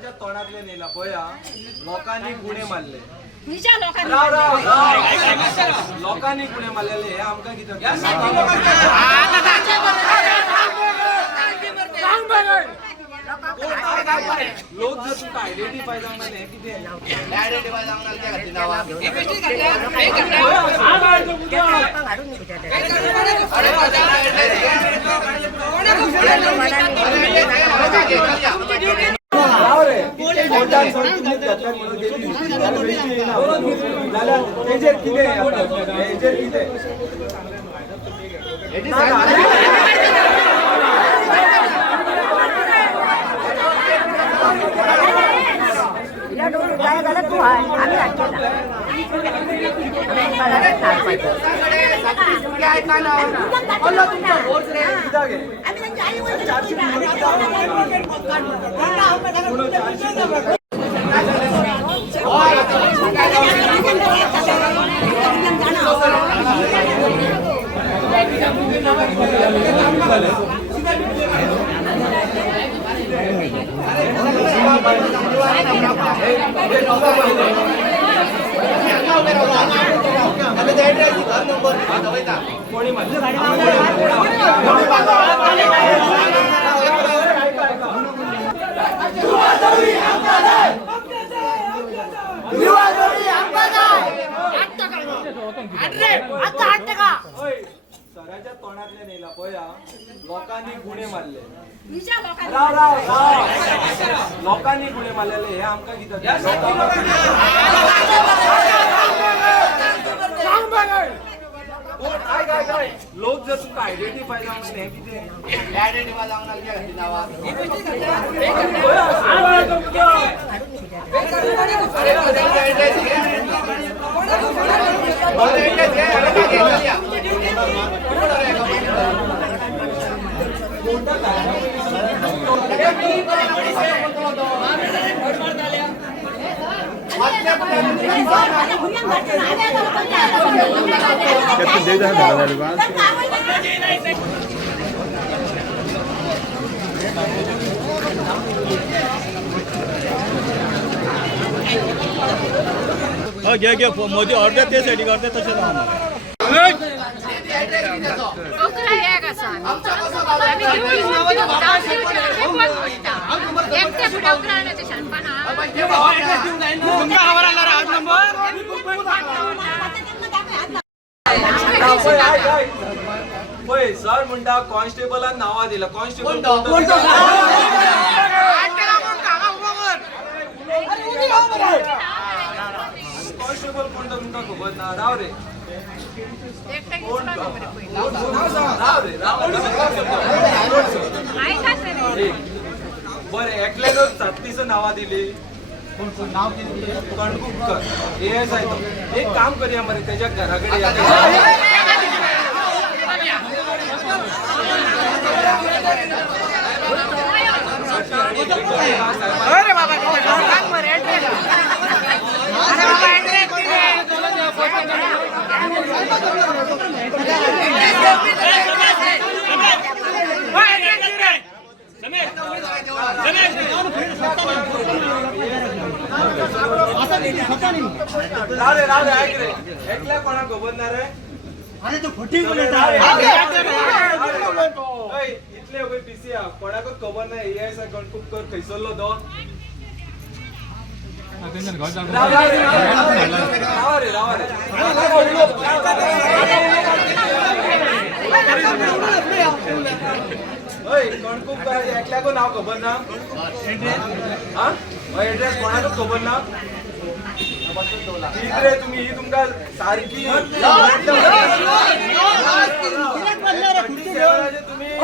सराच्या तोंडातले नेला पळया लोकांनी गुणे मारले लोकांनी गुणे मारलेले हे आमकां कितें लोक जर तुमकां आयडेंटिफाय जावंक नासले कितें आयडेंटिफाय जावंक नासले त्या खातीर नांवां तेजेर कितें सराच्या तोंडातले नेला पळया लोकांनी गुणे मारले लोकांनी गुणे मारलेले हे आमकां कितें लोक जर तुमकां आयडेंटिफाय जावंक नासले कितें आयडेंटिफाय जावंक नासले त्या खातीर नांवां घे घे मोदी अर्धे ते सायडीक अर्धे तशें सर म्हणटा कॉन्स्टेबलान नांवां दिला कॉन्स्टेबल कॉन्स्टेबल कोण तो तुमकां खबर ना राव रे बरें एकल्यानूच 37 नांवां दिली कणकुपकर ASI तो एक काम करूया मरे त्याच्या घराकडे अरे बाबा कोणा खबर ना रे इतले पीसी कोणाकूच खबर ना ASI कणकुपकर थंयसरलो तो कणकुपकर एकल्याकूच नाव खबर ना एड्रेस कोणाकूच खबर ना रे तुम्ही ही तुमका सारखी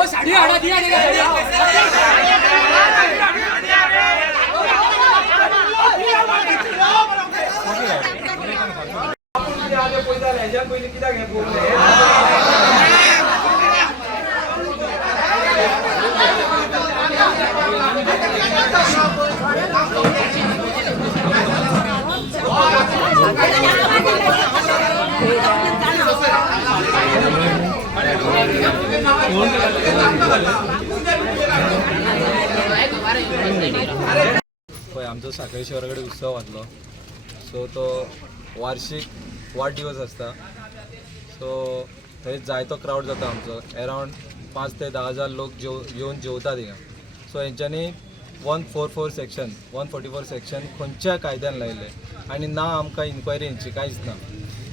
साडी हाडा दिया पहिले कित्याक हें बोलले पळय आमचो सांखळी शहराकडे उत्सव जातलो सो तो वार्षिक वाडदिवस आसता सो थंय जायतो क्रावड जाता आमचो अरावंड 5 ते 10,000 लोक येवन जेवतात हिंगा सो हेंच्यांनी 144 सेक्शन खंयच्या कायद्यान लायले आनी ना आमकां इन्क्वायरी हेंची कांयच ना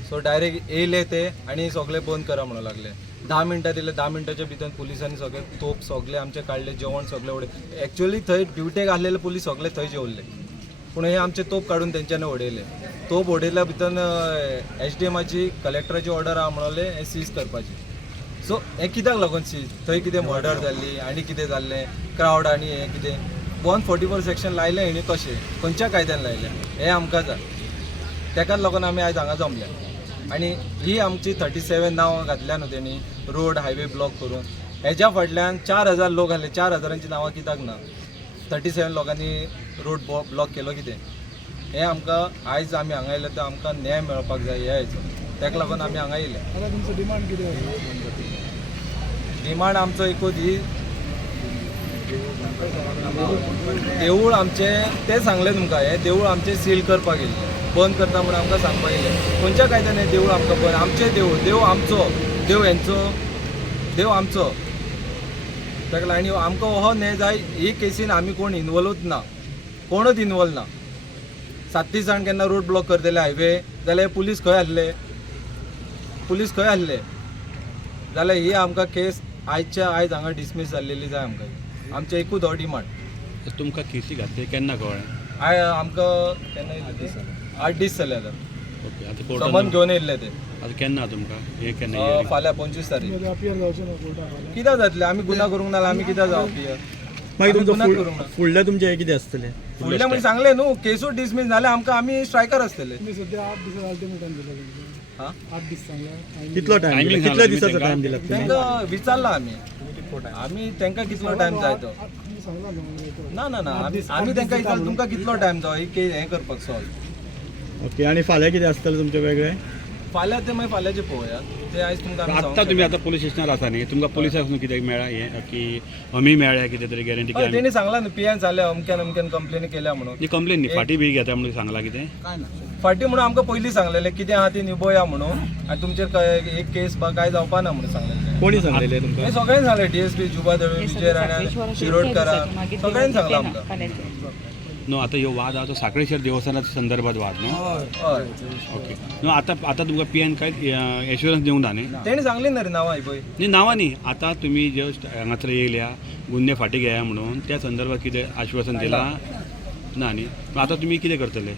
सो डायरेक्ट येयले ते आनी सगळे बंद करा म्हणून लागले 10 मिनटां दिले 10 मिनटाच्या भितर पुलिसांनी सगळे तोप सगळे आमचे काडले जेवण सगळे उडे एक्चुअली थंय ड्युटेक आसलेले पुलीस सगळे थंय जेवल्ले पूण हे आमचे तोप काडून तेंच्यांनी उडयले तोप उडयल्या भितर SDMची कलेक्टराची ऑर्डर आहा म्हणले हे सीज करपाची सो हे कित्याक लागून सीज थंय कितें मर्डर जाल्ली आनी कितें जाल्लें क्रावड आनी हें कितें 144 सेक्शन लायलें हेणी कशें खंयच्या कायद्यान लायलें हें आमकां जाय तेकाच लागून आमी आयज हांगा जमले आनी ही आमची 37 नांवां घातल्या न्हू तेणी रोड हायवे ब्लॉक करून हेज्या फाटल्यान 4,000 लोक आसले 4,000ची नांवां कित्याक ना 37 लोकांनी रोड ब्लॉक केलो कितें हें आमकां आयज आमी हांगा येयले तर आमकां न्याय मेळपाक जाय ह्या हेचो तेका लागून आमी हांगा येयले आता तुमचं डिमांड कितें डिमांड आमचो एकूच ही देवूळ आमचें तें सांगलें तुमकां हें देवूळ आमचें सील करपाक येयल्लें बंद करता म्हणून आमकां सांगपाक येयलें खंयच्या कायद्यान हें देवूळ आमकां बंद आमचें देवूळ देव आमचो देव हेंचो देव आमचो ताका लागून आनी आमकां हो न्याय जाय ही केसीन आमी कोण इनवॉल्वूच ना कोणूच इनवॉल्व ना 7 दिसांनी केन्ना रोड ब्लॉक करतले हायवे जाल्यार पुलीस खंय आहले जाल्यार ही आमकां केस आयज हांगा डिसमीस जाल्लेली जाय आमकां आमचें एकूच हो डिमांड तुमकां केसी घातली केन्ना कळ्ळें आमकां केन्ना 8 दीस जाले आतां ओके आतां समन कोर्टान घेवन येयल्ले ते आतां केन्ना तुमकां हें केन्ना फाल्यां 25 तारीख अपियर जावचें ना कोर्टाक कित्याक जातलें आमी गुन्हा करूंक ना आमी कित्याक जावप मागीर गुन्हा तुमकां करूंक ना फुडलें तुमचें हें कितें आसतलें फुडलें म्हणजे सांगलें न्हू केसूच डिसमीस जाल्यार आमकां आमी स्ट्रायकार आसतले तुम्ही सध्या 8 दिसां अल्टिमेटम दिला हां 8 दीस सांगला कितलो टायम Timing कितल्या सांगला दिसाचो तुम्ही टायम दिला तांकां विचारला आमी तांकां कितलो टायम जाय तो सांगला न्हू ना ना ना आमी तांकां विचारला तुमकां कितलो टायम जाय ही केस हें करपाक सॉल्व ओके आनी फाल्यां कितें आसतलें तुमचें वेगळें फाल्यां ते मागीर फाल्यांचे पळोवया ते आयज तुमकां आमी आतां सांगूंक तुमी शकना. आतां पुलीस स्टेशनार आसा न्ही तुमकां पुलिसांसून कितें मेळ्ळां हें की हमी मेळ्ळ्या कितें तरी गॅरंटी हय की तेणी सांगला न्हू PN जाल्या अमक्यान कंप्लेनी केल्या म्हणून ती कंप्लेन न्ही फाटी बी घेता म्हणून सांगला कितें फाटीं म्हणून आमकां पयलीं सांगलेलें कितें आहा ती निभोया म्हणून आनी तुमचेर एक केस बा काय जावपा ना म्हणून सांगलेलें कोणी सांगलेलें तुमकां हे सगळ्यांनी सांगलें DSP जुबा दळवी विजय राणा शिरोडकरा सगळ्यांनी सांगलां आमकां न्हू आतां ह्यो वाद आहा तो सांखळी शहर देवस्थानाच्या संदर्भात वाद न्हू हय ओके न्हू आतां तुमकां PN कांय एश्युरन्स दिवंक ना न्ही तेणी सांगली ना रे नांवां ही पळय न्ही नांवां न्ही आतां तुमी जस्ट हांगासर येयल्या गुन्हे फाटी घेया म्हणून त्या संदर्भात कितें आश्वासन दिलां ना न्ही आतां तुमी कितें करतले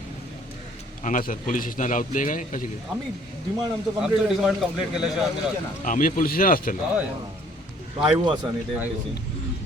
हांगासर पुलीस स्टेशनार रावतले काय कशें कितें आम्ही डिमांड आमचो आमचो डिमांड कंप्लीट केल्याशिवाय आमी रावना. म्हणजे पुलीस स्टेशन आसतलें हय आयवो आसा न्ही ते केसीन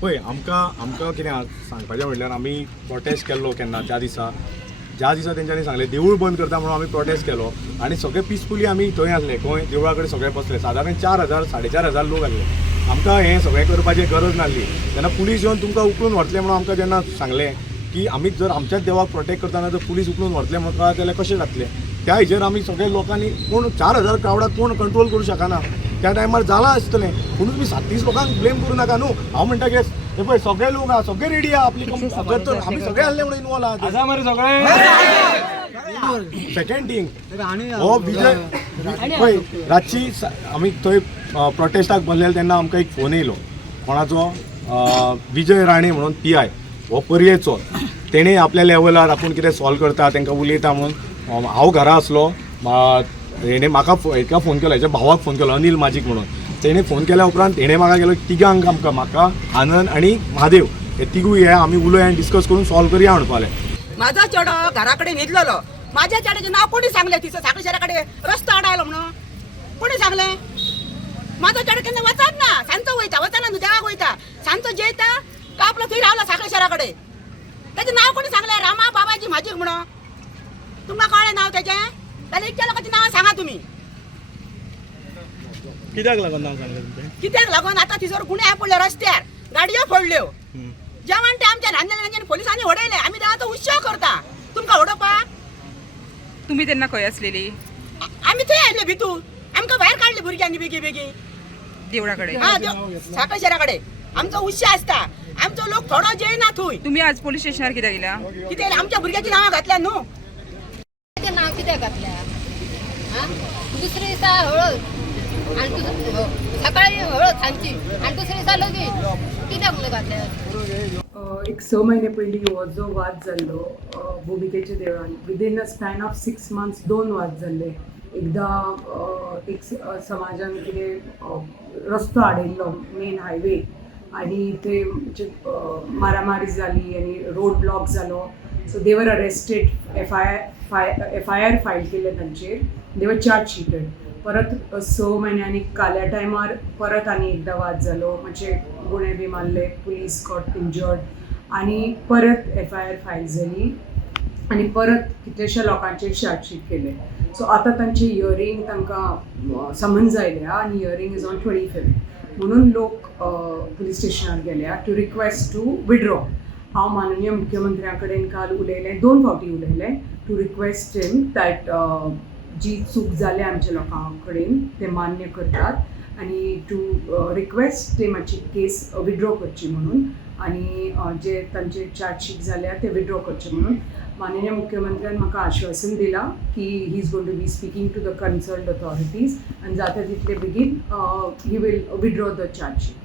पळय आमकां कितें सांगपाचें म्हणल्यार आमी प्रोटेस्ट केल्लो केन्ना ज्या दिसा तेंच्यांनी सांगलें देवूळ बंद करता म्हणून आमी प्रोटेस्ट केलो आनी सगळे पिसफुली आमी थंय आसले खंय देवळा कडेन सगळे बसले सादारण 4,000 4,500 लोक आसले आमकां हें सगळें करपाची गरज नासली तेन्ना पुलीस येवन तुमकां उखलून व्हरतले म्हणून आमकां जेन्ना सांगलें की आमी जर आमच्याच देवाक प्रोटेक्ट करतना जर पुलीस उखलून व्हरतले म्हणून जाल्यार कशें जातलें त्या हेचेर आमी सगळे लोकांनी कोण 4,000 क्रावडाक कोण कंट्रोल करूं शकना त्या टायमार जालां आसतलें म्हणून तुमी 37 लोकांक ब्लेम करूं नाका न्हू हांव म्हणटा की हे पळय सगळे लोक आहा सगळे रेडी आहा आपली तर आमी सगळे आहले म्हणून इनवॉल्व आहा आसा मरे सगळे सेकंड थिंग हो विजय पळय रातची आमी थंय प्रोटेस्टाक बसलेले तेन्ना आमकां एक फोन येयलो कोणाचो विजय राणे म्हणून PI हो पर्येचो तेणें आपल्या लेवलार आपूण कितें सॉल्व करता तांकां उलयता म्हणून हांव घरा आसलो हेणें म्हाका हेका फोन केलो हेच्या भावाक फोन केलो अनिल माजीक म्हणून तेणें फोन केल्या उपरांत हेणें म्हाका गेलो तिगांक म्हाका आनंद आनी महादेव हे तिगूय हे आमी उलोय आनी डिस्कस करून सॉल्व करया म्हणपाले माझा चेडो घराकडे न्हिदलेलो माझ्या चेड्याचें नाव कोणी सांगलें तिचं साखळी शहराकडे रस्तो आडायलो म्हणून कोणी सांगलें माझा चेडो केन्ना वचत ना सांजचो वचना न्हू देवाक वयता सांजचो जेयता तो आपलो थंय रावला साखळी शहराकडे त्याचं नाव कोणी सांगलें रामा बाबाजी म्हाजीक म्हणून तुमकां कळ्ळें नाव तेजें जाल्यार इतक्या लोकांची नांवां सांगा तुमी कित्याक लागून नांव सांगलें तुमचें कित्याक लागून आतां थिसर गुन्हे पडले रस्त्यार गाडयो फोडल्यो जेवण ते आमच्या ल्हान पोलिसांनी उडयले आमी देवाचो उत्सव करता तुमकां उडोवपाक तुम्ही त्यांना खंय असलेली आमी थंय आयले भितूर आमकां भायर काडले भुरग्यांनी बेगी बेगी देवळाकडे हा साखळी शहराकडे आमचो उत्सव आसता आमचो लोक थोडो जेयना थंय तुम्ही आज पोलीस स्टेशनार कित्याक गेल्या? कितें आमच्या भुरग्याची नांवां घातल्या न्हू. ते नाव कित्याक घातल्या हा दुसरे दिसा हळद आणि सकाळी हळद सांजची आणि दुसरे दिसा लगीन कित्याक म्हणून घातल्या? एक 6 महिने पयलीं हो जो वाद जाल्लो भुमिकेच्या देवळान within a span of 6 months 2 वाद जाल्ले. एकदां एक समाजान कितें रस्तो आडयल्लो मेन हायवे आनी ते मारामारी जाली आनी रोड ब्लॉक जालो. So they were arrested. FIR file केले तांचेर. दे वर चार्ज शीटेड. परत 6 महिन्यांनी काल्या टायमार परत आनी एकदा वाद जालो. मातशे गुणे बी मारले. पुलीस गॉट इंजर्ड आनी परत FIR फायल जाली आनी परत कितलेशे लोकांचेर चार्जशीट केले. सो आतां तांचे हियरींग तांकां समन्स आयल्या आनी हियरींग इज ऑन 25th. म्हणून लोक पुलीस स्टेशनार गेल्या टू रिक्वेस्ट टू विड्रॉ. हांव माननीय मुख्यमंत्र्या कडेन काल उलयलें 2 फावटी उलयलें टू रिक्वेस्ट हिम दॅट जी चूक जाल्या आमच्या लोकां कडेन ते मान्य करतात आनी टू रिक्वेस्ट ते मातशी केस विड्रॉ करची म्हणून आनी जे तांचे चार्जशीट जाल्या ते विड्रॉ करचे म्हणून माननीय मुख्यमंत्र्यान म्हाका आश्वासन दिलां की he is going to be speaking to the concerned authorities आनी जाता तितले बेगीन he will withdraw the chargesheet.